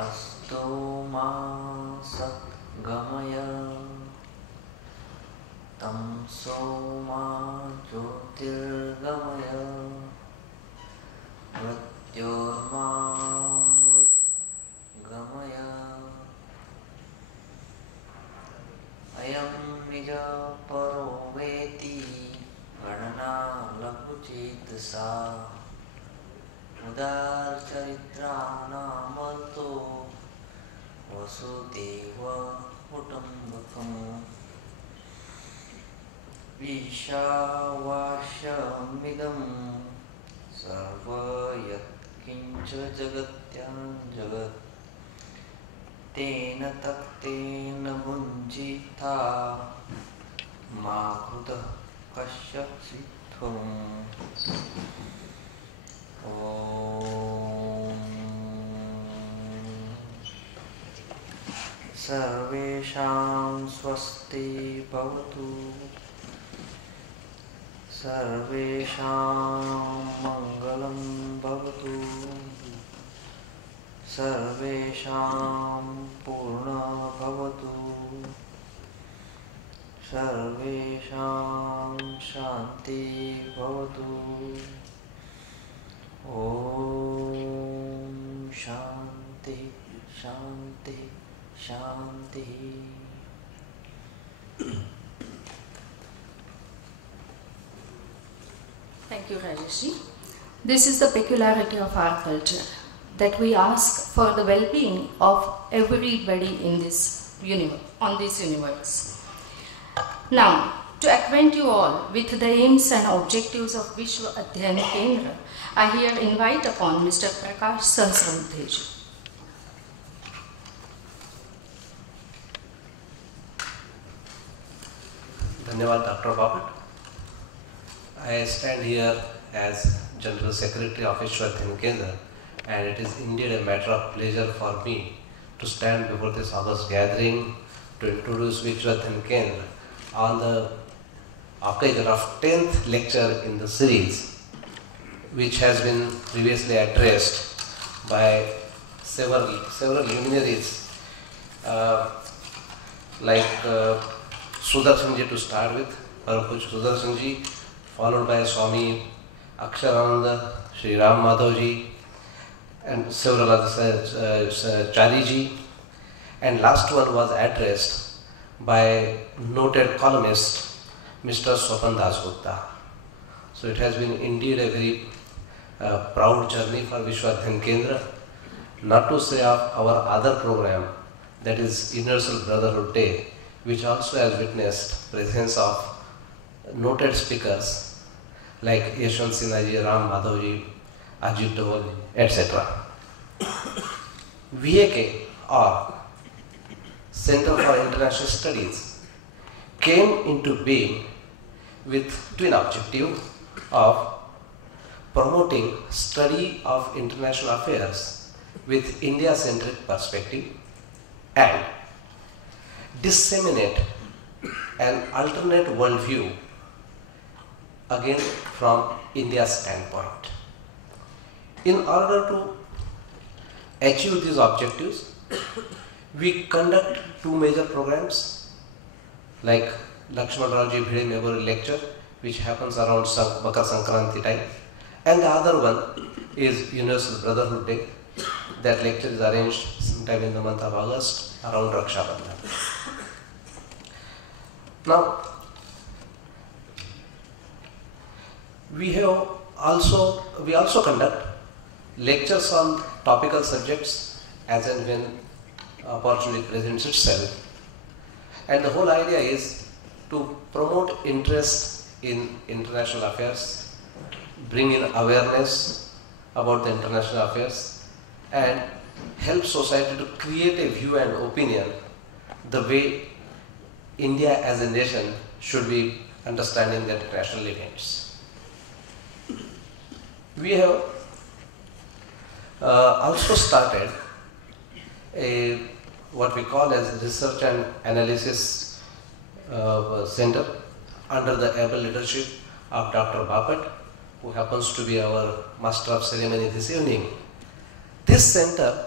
अस्तो मा सद्गमय तमसो मा ज्योतिर्गमय मृत्योर्मामृतगमय अयं निज परो वेति गणना लघुचेतसा उदारचरित्राणामर्तो वसुदेव कुटुम्बकम् ईशावास्यमिदं सर्वयत्किञ्च जगत्यां जगत् तेन तत्तेन भुञ्जीता मा कृतः कश्चित् त्वम् ॐ सर्वेषां स्वस्ति भवतु सर्वेषां मङ्गलं भवतु सर्वेषां पूर्णं भवतु सर्वेषां शान्ति भवतु ॐ शान्ति शान्ति शान्ति. Thank you, Rajesh. This is the peculiarity of our culture, that we ask for the well-being of everybody in this universe, on this universe. Now, to acquaint you all with the aims and objectives of Vishwa Adhyayan Kendra, I here invite upon Mr. Prakash Sahasrambuddhe. Dhanyawad, Dr. Bapat. I stand here as General Secretary of Vishwa Adhyayan Kendra, and it is indeed a matter of pleasure for me to stand before this august gathering to introduce Vishwa Adhyayan Kendra on the occasion of 10th lecture in the series, which has been previously addressed by several luminaries like Sudarshanji to start with, Parapuj Sudarshanji, followed by Swami Aksharananda, Sri Ram Madhavji, and several others, Chariji, and last one was addressed by noted columnist Mr. Swapan Dasgupta. So it has been indeed a very proud journey for Vishwa Adhyayan Kendra, not to say of our other program, that is Universal Brotherhood Day, which also has witnessed presence of noted speakers like Yashwant Sinhaji, Ram Madhavji, Ajit Dole, etc. VAK, or Center for International Studies, came into being with twin objective of promoting study of international affairs with India-centric perspective and disseminate an alternate worldview again from India's standpoint. In order to achieve these objectives, we conduct two major programs like Lakshman Rauji Bhide Memorial Lecture, which happens around Makar Sankranti time, and the other one is Universal Brotherhood Day. That lecture is arranged sometime in the month of August around Raksha Bandhan. Now, we also conduct lectures on topical subjects as and when opportunity presents itself. And the whole idea is to promote interest in international affairs, bring in awareness about the international affairs, and help society to create a view and opinion the way India as a nation should be understanding the international events. We have also started what we call as Research and Analysis Center under the able leadership of Dr. Bapat, who happens to be our master of ceremony this evening. This center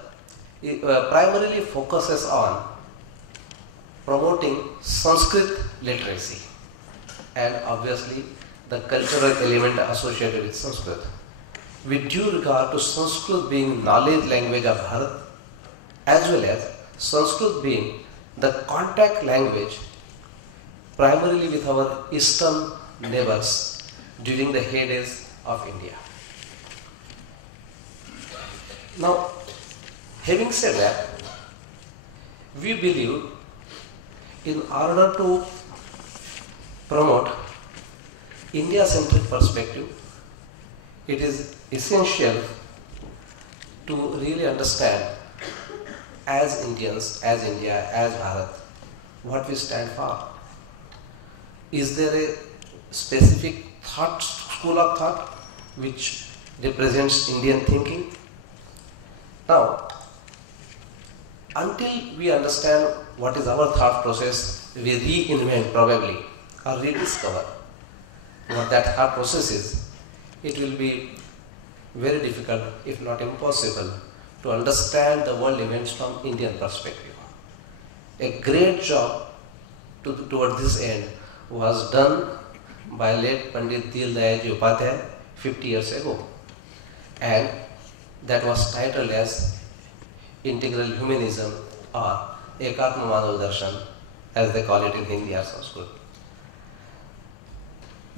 primarily focuses on promoting Sanskrit literacy and obviously the cultural element associated with Sanskrit, with due regard to Sanskrit being knowledge language of Bharat, as well as Sanskrit being the contact language primarily with our eastern neighbors during the heydays of India. Now, having said that, we believe in order to promote India-centric perspective, it is essential to really understand as Indians, as India, as Bharat, what we stand for. Is there a specific school of thought which represents Indian thinking? Now, until we understand what is our thought process, we reinvent probably or rediscover what that thought process is, it will be very difficult, if not impossible, to understand the world events from Indian perspective. A great job toward this end was done by late Pandit Deen Dayal Upadhyay 50 years ago, and that was titled as Integral Humanism or Ekatma Manav Darshan, as they call it in Hindi or Sanskrit.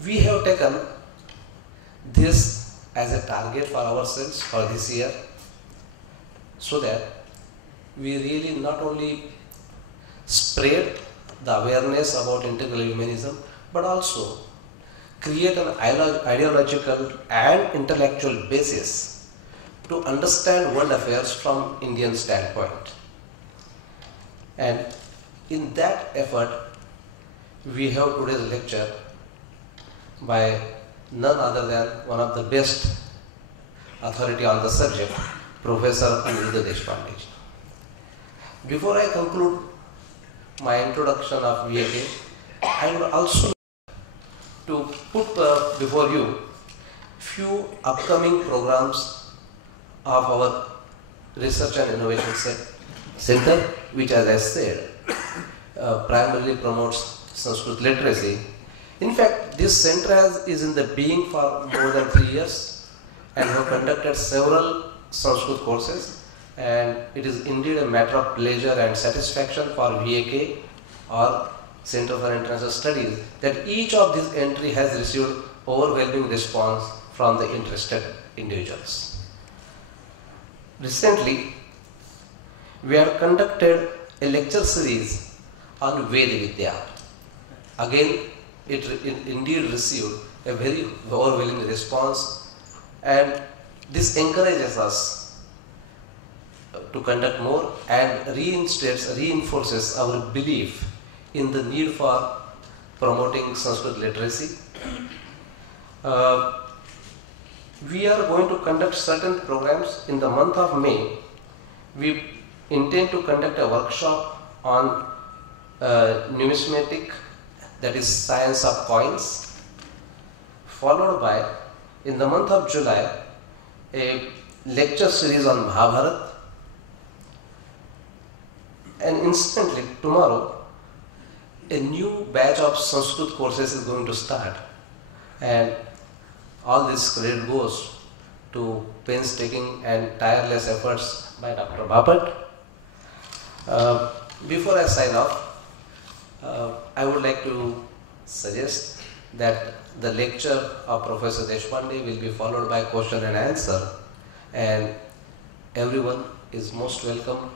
We have taken this as a target for ourselves for this year, so that we really not only spread the awareness about integral humanism, but also create an ideological and intellectual basis to understand world affairs from Indian standpoint. And in that effort, we have today's lecture by none other than one of the best authority on the subject, Professor Aniruddha Deshpande. Before I conclude my introduction of VAK, I would also like to put before you few upcoming programs of our Research and Innovation Center, which, as I said, primarily promotes Sanskrit literacy. In fact, this center is in the being for more than 3 years and have conducted several Sanskrit courses, and it is indeed a matter of pleasure and satisfaction for VAK or Center for International Studies that each of these entry has received overwhelming response from the interested individuals. Recently, we have conducted a lecture series on Veda Vidya. Again, it indeed received a very overwhelming response, and this encourages us to conduct more and reinforces our belief in the need for promoting Sanskrit literacy. We are going to conduct certain programs in the month of May. We intend to conduct a workshop on numismatic, that is science of coins, followed by, in the month of July, a lecture series on Mahabharata, and instantly tomorrow a new batch of Sanskrit courses is going to start, and all this credit goes to painstaking and tireless efforts by Dr. Bapat. Before I sign off, I would like to suggest that the lecture of Professor Deshpande will be followed by question and answer, and everyone is most welcome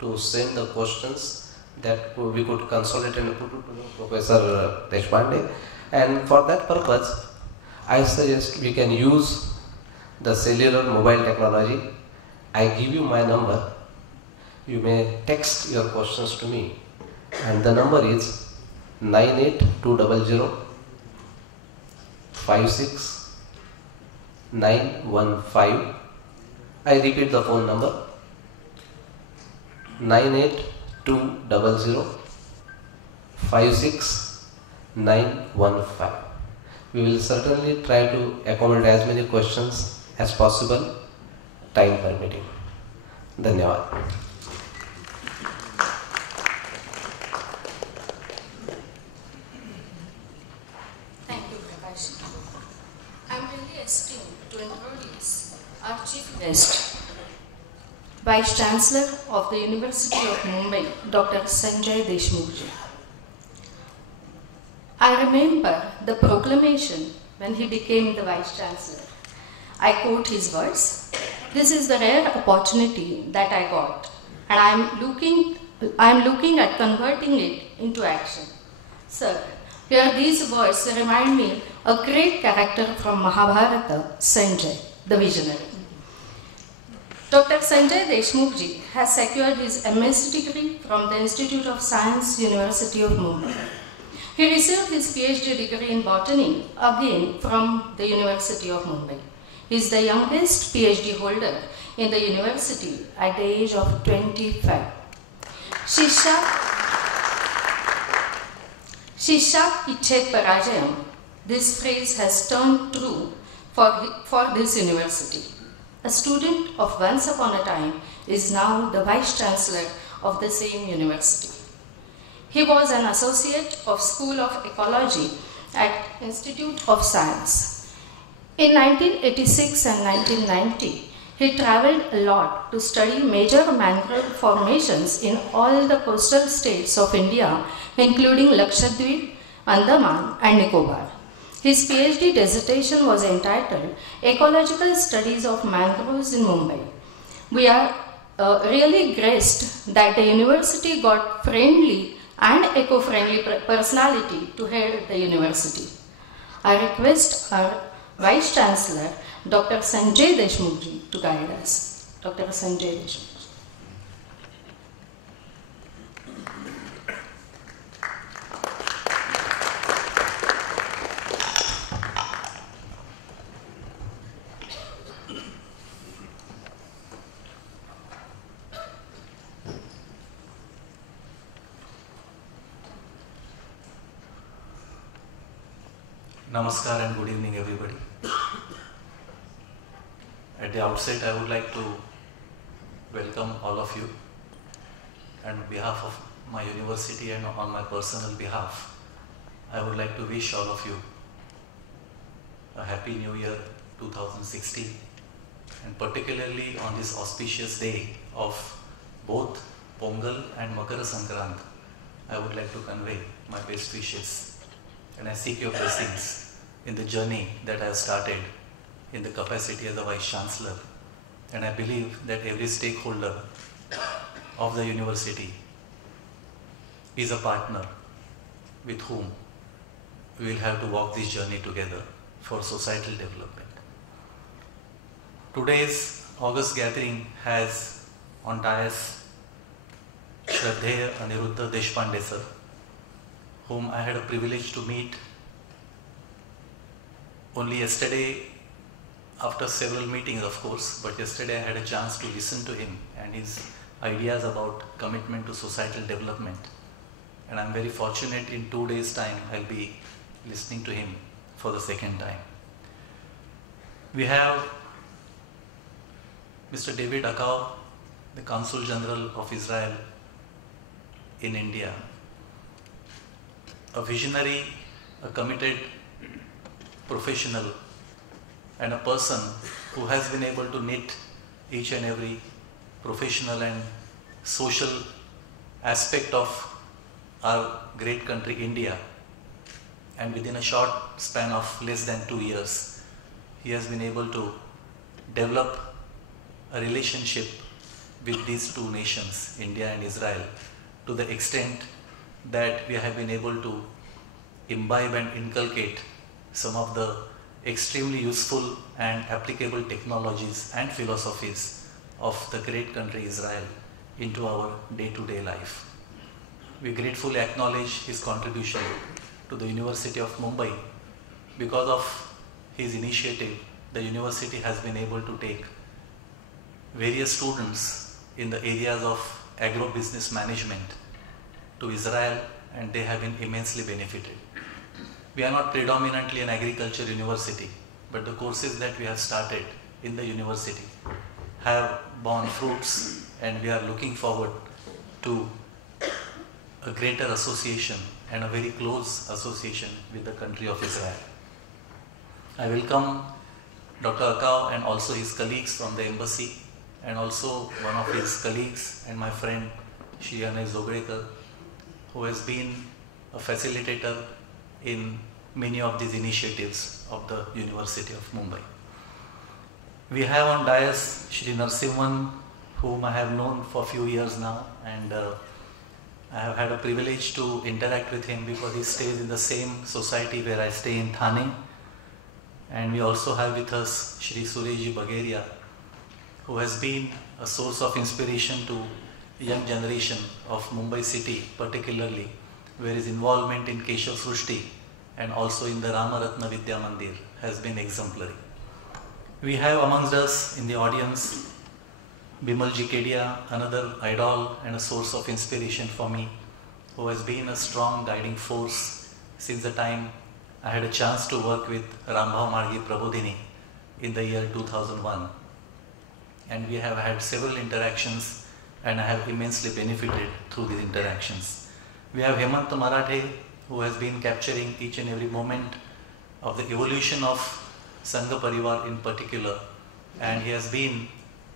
to send the questions that we could consolidate and put to Professor Deshpande. And for that purpose, I suggest we can use the cellular mobile technology. I give you my number. You may text your questions to me, and the number is 98200 56915. I repeat the phone number, 98200 56915. 915. We will certainly try to accommodate as many questions as possible, time permitting. Dhanyavad. Thank you, Prakash. I am really esteemed to introduce our chief guest, Vice Chancellor of the University of Mumbai, Dr. Sanjay Deshmukh ji. I remember the proclamation when he became the Vice Chancellor. I quote his words, "This is the rare opportunity that I got, and I am looking at converting it into action." Sir, here these words remind me a great character from Mahabharata, Sanjay, the visionary. Dr. Sanjay Deshmukh ji has secured his MSc degree from the Institute of Science, University of Mumbai. He received his PhD degree in botany again from the University of Mumbai. He is the youngest PhD holder in the university at the age of 25. Shishyak Ichet Parajayam, this phrase has turned true for this university. A student of once upon a time is now the Vice Chancellor of the same university. He was an associate of School of Ecology at Institute of Science. In 1986 and 1990, he traveled a lot to study major mangrove formations in all the coastal states of India, including Lakshadweep, Andaman and Nicobar. His PhD dissertation was entitled Ecological Studies of Mangroves in Mumbai. We are really graced that the university got friendly and eco-friendly personality to head the university. I request our Vice Chancellor, Dr. Sanjay Deshmukh ji, to guide us. Dr. Sanjay Deshmukh. Namaskar and good evening, everybody. At the outset, I would like to welcome all of you, and on behalf of my university and on my personal behalf, I would like to wish all of you a happy New Year 2016, and particularly on this auspicious day of both Pongal and Makara Sankrant, I would like to convey my best wishes. And I seek your blessings in the journey that I have started in the capacity as a Vice Chancellor. And I believe that every stakeholder of the university is a partner with whom we will have to walk this journey together for societal development. Today's August gathering has on dais Shraddheya Aniruddha Deshpande sir, whom I had a privilege to meet only yesterday after several meetings, of course, but yesterday I had a chance to listen to him and his ideas about commitment to societal development. And I'm very fortunate in 2 days' time I'll be listening to him for the second time. We have Mr. David Akau, the Consul General of Israel in India, a visionary, a committed professional, and a person who has been able to knit each and every professional and social aspect of our great country India. And within a short span of less than 2 years, he has been able to develop a relationship with these two nations, India and Israel, to the extent that we have been able to imbibe and inculcate some of the extremely useful and applicable technologies and philosophies of the great country Israel into our day-to-day life. We gratefully acknowledge his contribution to the University of Mumbai. Because of his initiative, the university has been able to take various students in the areas of agro-business management to Israel, and they have been immensely benefited. We are not predominantly an agriculture university, but the courses that we have started in the university have borne fruits, and we are looking forward to a greater association and a very close association with the country of Israel. I welcome Dr. Akao and also his colleagues from the embassy, and also one of his colleagues and my friend Shri Anay Zogrekar, who has been a facilitator in many of these initiatives of the University of Mumbai. We have on dais Shri Narsimhan, whom I have known for a few years now, and I have had a privilege to interact with him because he stays in the same society where I stay in Thane. And we also have with us Shri Sureshji Bagheria, who has been a source of inspiration to young generation of Mumbai city, particularly where his involvement in Keshav Srushti and also in the Ramaratna Vidya Mandir has been exemplary. We have amongst us in the audience Bimalji Kedia, another idol and a source of inspiration for me, who has been a strong guiding force since the time I had a chance to work with Rambhav Margi Prabodhini in the year 2001. And we have had several interactions, and I have immensely benefited through these interactions. We have Hemant Marathe, who has been capturing each and every moment of the evolution of Sangha Parivar in particular, and he has been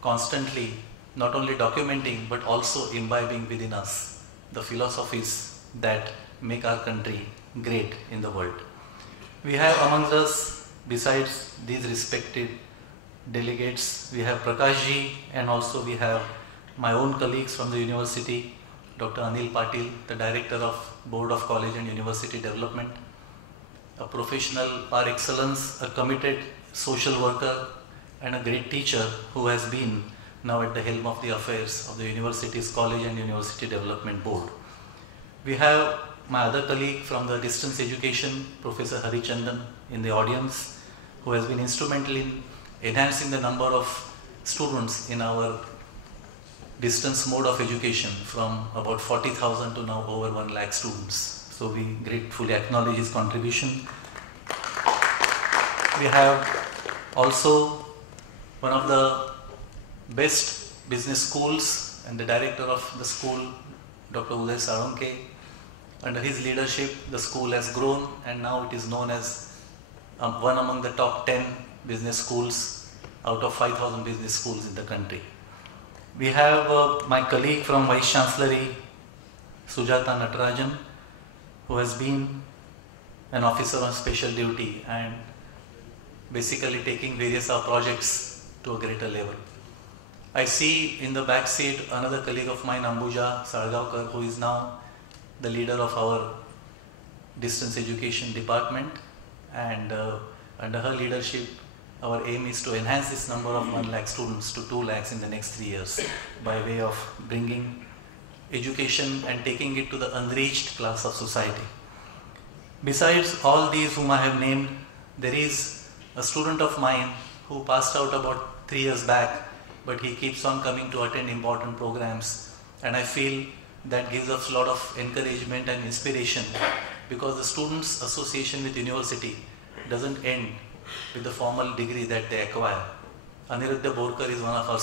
constantly not only documenting but also imbibing within us the philosophies that make our country great in the world. We have amongst us, besides these respected delegates, we have Prakash ji, and also we have my own colleagues from the university, Dr. Anil Patil, the Director of Board of College and University Development, a professional par excellence, a committed social worker, and a great teacher who has been now at the helm of the affairs of the University's College and University Development Board. We have my other colleague from the distance education, Professor Harichandan, in the audience, who has been instrumental in enhancing the number of students in our distance mode of education from about 40,000 to now over 1 lakh students. So we gratefully acknowledge his contribution. We have also one of the best business schools and the director of the school, Dr. Uday Salunke. Under his leadership, the school has grown, and now it is known as one among the top 10 business schools out of 5,000 business schools in the country. We have my colleague from Vice Chancellery, Sujata Natarajan, who has been an officer on special duty and basically taking various projects to a greater level. I see in the back seat another colleague of mine, Ambuja Sargaonkar, who is now the leader of our distance education department, and under her leadership our aim is to enhance this number of 1 lakh students to 2 lakhs in the next 3 years by way of bringing education and taking it to the unreached class of society. Besides all these whom I have named, there is a student of mine who passed out about 3 years back, but he keeps on coming to attend important programs, and I feel that gives us a lot of encouragement and inspiration, because the students' association with university doesn't end with the formal degree that they acquire. Aniruddha Borkar is one of our